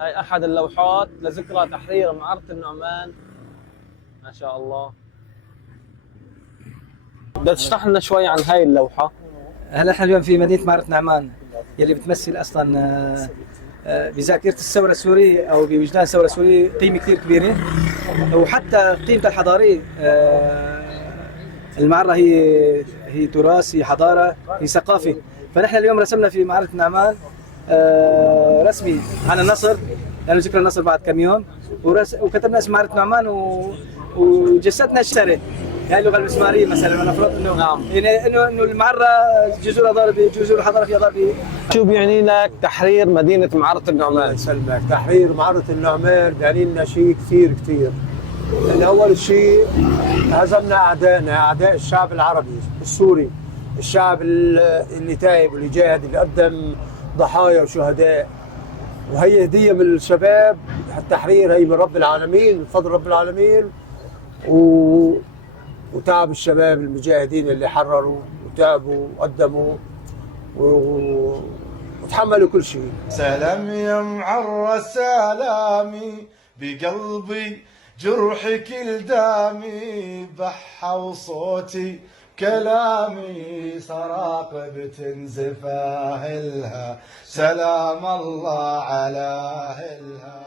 هاي أحد اللوحات لذكرى تحرير معرة النعمان. ما شاء الله. بدك تشرح لنا شوي عن هاي اللوحة؟ هلا احنا اليوم في مدينة معرة نعمان يلي بتمثل اصلا بذاكرة الثورة السورية او بوجدان الثورة السورية قيمة كثير كبيرة، وحتى قيمتها الحضارية. المعرة هي تراث، هي حضارة، هي ثقافة. فنحن اليوم رسمنا في معرة نعمان رسمي عن النصر، لأنه ذكرى النصر بعد كم يوم، وكتبنا اسم معرة نعمان وجسدنا الشرع. هاي اللغة المسمارية مثلا، المفروض انه نعم. يعني انه المعرة جذور الحضارة، جذور الحضارة فيها ضرب. شو بيعني لك تحرير مدينة معرة الله النعمان؟ يسلمك. تحرير معرة النعمان بيعني لنا شيء كثير كثير. لأن أول شيء هزمنا أعدائنا، أعداء الشعب العربي السوري، الشعب اللي تايب واللي جاهد، اللي قدم ضحايا وشهداء. وهي هدية من الشباب. التحرير هي من رب العالمين، من فضل رب العالمين وتعب الشباب المجاهدين اللي حرروا وتعبوا وقدموا وتحملوا كل شيء. سلام يا معرة سلامي بقلبي، جرحك الدامي بحى وصوتي كلامي، سراقب تنزف أهلها، سلام الله على أهلها.